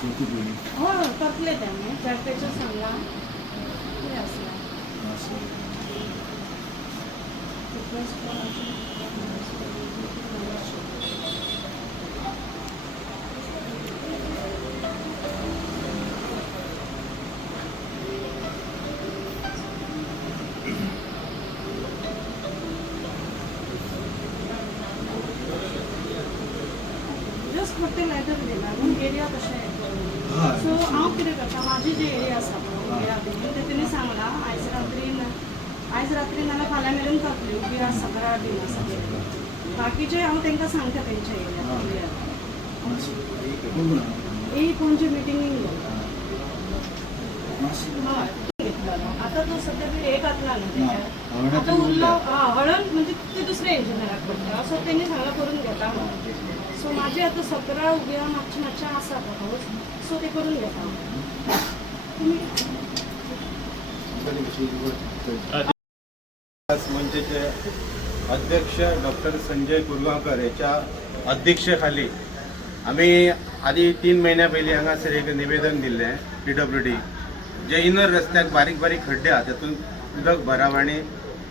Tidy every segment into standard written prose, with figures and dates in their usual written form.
हो करतले त्यांनी ट्रॅक्टरचं सांगा ते असला जस्ट फक्त लेटर दिला म्हणून एरिया कशें सो हांव कितें करता म्हाजी जी एरिया आसा पळय ते तेणी सांगला आयज रात्री नाल्यार फाल्यां मेरेन जातली उबी आसा 11 दिन आसा बाकीचे हांव तांकां सांगता तेंच्या एरिया ही कोणची मिटिंगींग हय आतां तो सद्या हे घातला न्हू आतां उरलो हळद म्हणजे ते दुसऱ्या इंजिनियराक पडटा सो तेणी सांगला करून घेता सो माझे आता 17 उबी मातशें आसा हाऊस सो ते करून घेता मंचचे अध्यक्ष डॉक्टर संजय कुरगांवकर याच्या अध्यक्षेखाली आम्ही आधी 3 महिन्या पयलीं हांगासर एक निवेदन दिल्लें PWD जे इनर रस्त्याक बारीक बारीक खड्डे आहा तातूंत उदक भराव आनी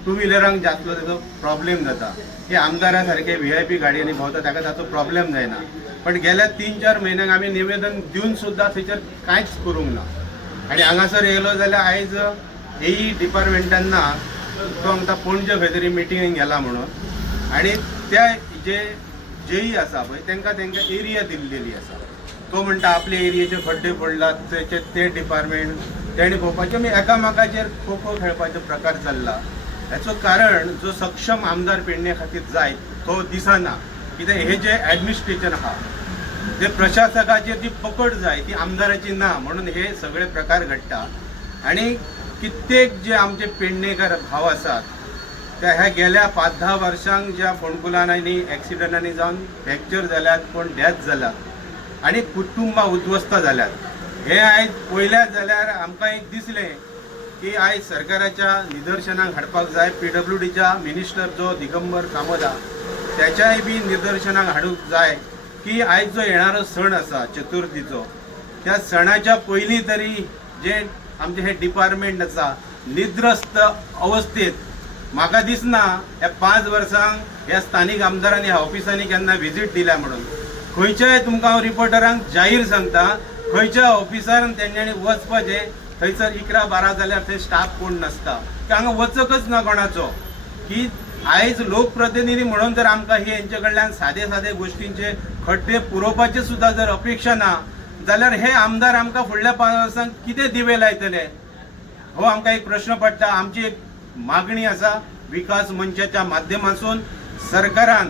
टू व्हिलरांक जातलो ताचो प्रॉब्लेम जाता की आमदारा सारखे VIP गाडयांनी भोंवता ताका ताचो प्रॉब्लेम जायना पण गेल्या 3-4 म्हयन्याक आमी निवेदन दिवन सुद्दां थंयसर कांयच करूंक ना आनी हांगासर येयलो जाल्यार आयज AE डिपार्टमेंटान ना तो आमकां पणजे खंय तरी मिटिंगेक गेला म्हणून आनी त्या जे JE आसा पळय तांकां एरिया दिल्लेली आसा तो म्हणटा आपल्या एरियेचे खड्डे पडलात ते डिपार्टमेंट तेणी पळोवपाचें आमी एकामेकाचेर खो खो खेळपाचो प्रकार चल्ला हेचो कारण जो सक्षम आमदार पेडणे खातीर जाय तो दिसना कित्याक हे जे ॲडमिनिस्ट्रेशन आहा जे प्रशासकाचेर जी पकड जाय ती आमदाराची ना म्हणून हे सगळे प्रकार घडटा आनी कित्येक जे आमचे पेडणेकार भाव आसात त्या ह्या गेल्या 5-10 वर्सांक ज्या फोंडकुलांनी एक्सिडंटांनी जावन फ्रॅक्चर जाल्यात कोण डेथ जाला आनी कुटुंबां उद्ध्वस्त जाल्यात हे आयज पळयल्यात जाल्यार आमकां एक दिसलें की आयज सरकाराच्या निदर्शनाक हाडपाक जाय PWDच्या मिनिस्टर जो दिगंबर कामत त्याच्याय बी निदर्शनाक हाडूंक जाय की आयज जो येणारो सण आसा चतुर्थीचो त्या सणाच्या पयलीं तरी जे आमचे हे डिपार्टमेंट आसा निद्रस्त अवस्थेत म्हाका दिसना ह्या 5 वर्सांक ह्या स्थानीक आमदारांनी ह्या ऑफिसांनी केन्ना व्हिजीट दिल्या म्हणून खंयच्याय तुमकां हांव रिपोर्टरांक जाहीर सांगता खंयच्या ऑफिसारान तेंच्यांनी वचपाचें थंयसर 11-12 जाल्यार थंय स्टाफ कोण नासता हांगा वचकच ना कोणाचो की आयज लोकप्रतिनिधी म्हणून जर आमकां ही हेंचे कडल्यान सादे गोश्टींचे खड्डे पुरोवपाचे सुद्दां जर अपेक्षा ना जाल्यार हे आमदार आमकां फुडल्या 5 वर्सांक कितें दिवे लायतले हो आमकां एक प्रश्न पडटा आमची एक मागणी आसा विकास मंचाच्या माध्यमांतून सरकारान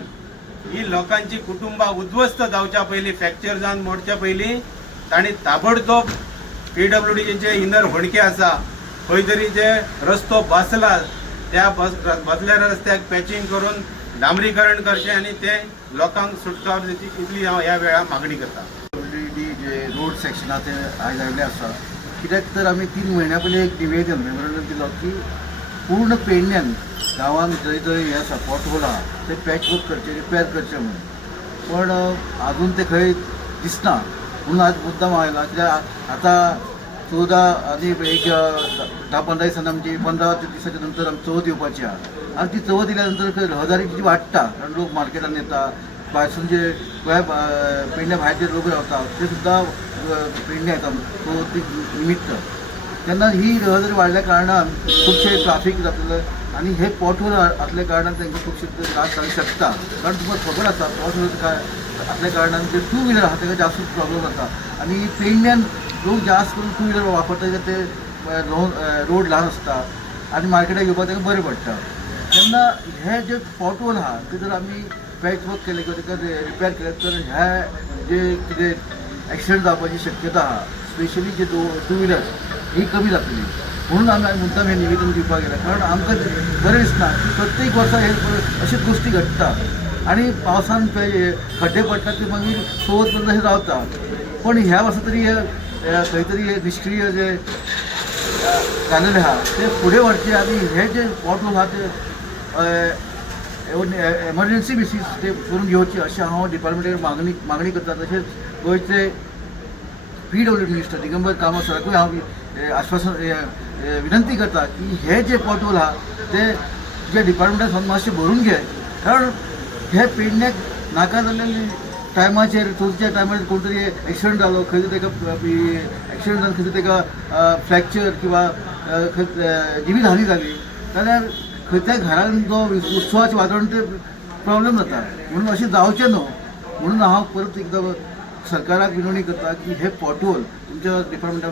ही लोकांची कुटुंबां उद्ध्वस्त जावच्या पयलीं फ्रॅक्चर जावन मोडच्या पयलीं तांणी ताबडतोब PWDचे जे इनर होणके आसा खंय तरी जे रस्तो बसला त्या बसल्या रस्त्याक पॅचिंग करून डांबरीकरण करचें आनी ते लोकांक सुटका दिवची इतली हांव ह्या वेळार मागणी करता PWD जे रोड सेक्शना ते आयज आयिल्ले आसा कित्याक तर आमी 3 म्हयन्या पयलीं एक निवेदन मेमोरंडम दिलो की पूर्ण पेडण्यान गांवांत जंय जंय हे आसा पॉटहोल आहा ते पॅचवर्क करचे रिपेर करचे म्हणून पण अजून ते खंय दिसना म्हणून आज मुद्दाम आयला कित्याक आतां 14 आनी एक 10-15 दिसांनी आमची 15 दिसाच्या नंतर आमची चवथ येवपाची आहा आनी ती चवथ येयल्या नंतर रहदारी जी वाडटा कारण लोक मार्केटान येता भायरसून जे गोंया पेडण्या भायर जे लोक रावता ते सुद्दां पेडण्या येता चवथी निमित्त तेन्ना ही रहदारी वाडल्या कारणान खुबशे ट्राफीक जातले आनी हे पॉटहोल असल्या कारणान तांकां खुबशे त्रास जावंक शकता कारण तुमकां खबर आसा पॉटहोल असल्या कारणान जे 2 व्हिलर आहा ताका जास्त प्रॉब्लम जाता आनी पेडण्यान लोक जास्त करून 2 व्हिलर वापरता ते रोड ल्हान आसता आनी मार्केटाक येवपाक ताका बरें पडटा तेन्ना हे जे पॉटहोल आहा ते जर आमी पॅच वर्क केले किंवा ताका रिपेर केले तर ह्या जे कितें एक्सिडंट जावपाची शक्यता आहा स्पेशली जे 2 व्हिलर्स ही कमी जातली म्हणून आमी मुद्दाम हे निवेदन दिवपाक गेले कारण आमकां बरें दिसना की प्रत्येक वर्सा हे अश्यो गोश्टी घडटा आनी पावसान खड्डे पडटा ते मागीर चवथ पर्यंत अशें रावता पण ह्या वर्सा तरी खंय तरी हे निश्क्रीय जे जाल्लेले आहा ते फुडें व्हरचे आनी हे जे पॉटहोल आहा ते एमर्जन्सी बेसीस ते करून घेवचे अशें हांव डिपार्टमेंटाक मागणी करता तशेंच गोंयचे PWD मिनिस्टर दिगंबर कामत सराकूय हांव आश्वासन विनंती करता की हे जे पॉटहोल आहा ते तुज्या डिपार्टमेंटान मातशें भरून घे, कारण हे पेडण्याक नाका जाल्लेली टायमाचेर चवथीच्या टायमार कोण तरी एक्सिडंट जालो, खंय तरी ताका एक्सिडंट जावन खंय तरी ताका फ्रॅक्चर किंवा जिवीत हानी जाली जाल्यार खंय त्या घरान जो उत्सवाचें वातावरण ते प्रॉब्लेम जाता. म्हणून अशें जावचें न्हू म्हणून हांव परत एकदां सरकाराक विनवणी करता की हे पॉटहोल तुमच्या डिपार्टमेंटा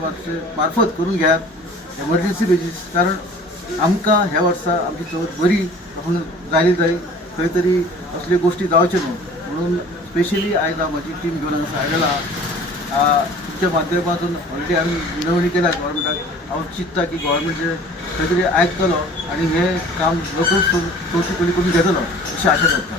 मार्फत करून घेयात एमर्जन्सी बेजीस, कारण आमकां ह्या वर्सा आमची चवथ बरी जाली खंय तरी असल्यो गोश्टी जावच्यो न्हू म्हणून स्पेशली आयज हांव म्हजी टीम घेवन हांगा आयलेलो आहा. तुमच्या माध्यमातून ऑलरेडी आमी विनवणी केल्या गव्हर्मेंटाक. हांव चिंतता की गव्हर्मेंट खंय तरी आयकतलो आनी हें काम रोखडीच चवथी पयलीं करून घेतलो अशी आशा करता.